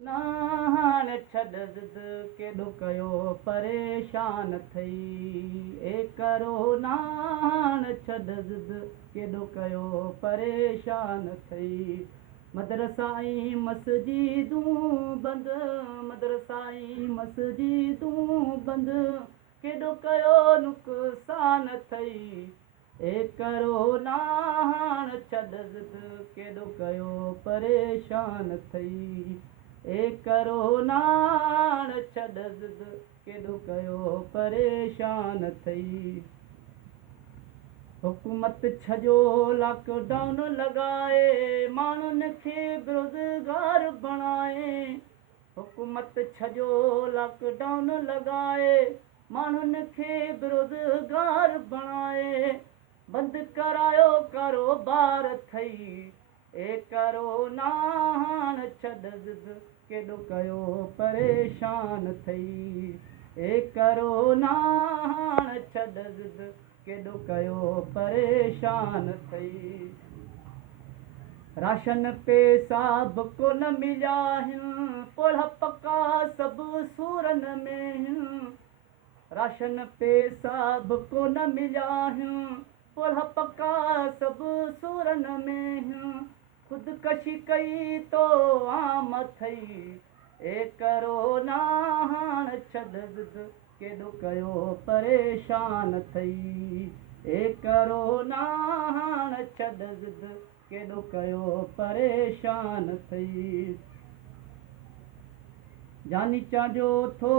नाण छॾ केॾो कयो परेशान थई करो नाण छॾ केॾो कयो परेशान थई मदरसाई मस्जिदूं बंदि मदरसाई मस्जिदूं बंदि केॾो कयो नुक़सान थई करो नाण छॾ केॾो कयो परेशान थई करो नाण छॾ केॾो कयो परेशान थई हुकूमत छजो लॉकडाउन लॻाए माण्हुनि खे बेरोज़गार बणाए हुकूमत छजो लॉकडाउन लॻाए माण्हुनि खे बेरोज़गार बणाए बंदि करायो कारोबार थई करो नाण छॾ केॾो कयो परेशान थई करो नाण छॾ केॾो कयो परेशान थई राशन पैसा बि कोन मिलिया आहिनि पोढ़ पका सभु सूरनि में आहिनि राशन पैसा बि कोन मिलिया आहिनि पोढ़ पका सभु सूरनि में आहिनि ख़ुदकशी कई तो आम थई करो नाण छॾ केॾो कयो परेशान थई करो नाण छॾ केॾो कयो परेशान थई जानी जो थो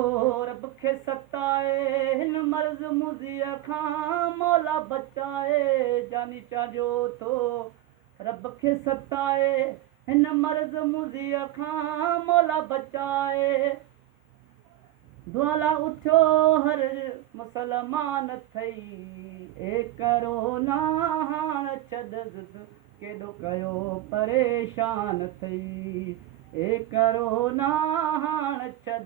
रब खे सताए हिन मर्ज़ मुज़ीअ खां मौला बचाए जानी जो थो रब खे सताए हिन मर्ज़ मुज़ीअ खां मौला बचाए दुआला उथियो हर मुसलमान थई करो नाण छॾ केॾो कयो परेशान थई करो नाण छॾ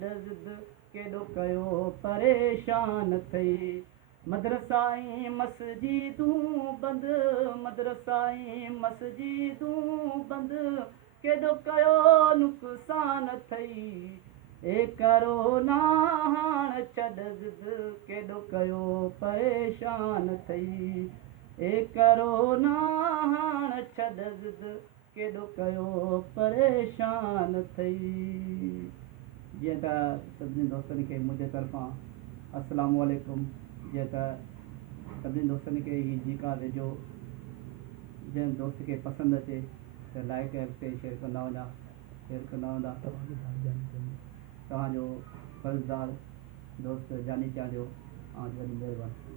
केॾो कयो परेशान थई मदरसाई मस्जिदूं बंदि मदरसाई मस्जिदूं बंदि केॾो कयो नुक़सान थई करो नाण छॾ केॾो कयो परेशान थई करो नाण छॾ केॾो कयो परेशान थई जीअं त सभिनी दोस्तनि खे मुंहिंजे तरफ़ां अस्सलाम वालेकुम जीअं त सभिनी दोस्तनि खे ही जीका वेझो जंहिं दोस्त खे पसंदि अचे त लाइक ऐं ते शेयर कंदा वञा तव्हांजो कर्ज़दार दोस्त जानी जो वॾी महिरबानी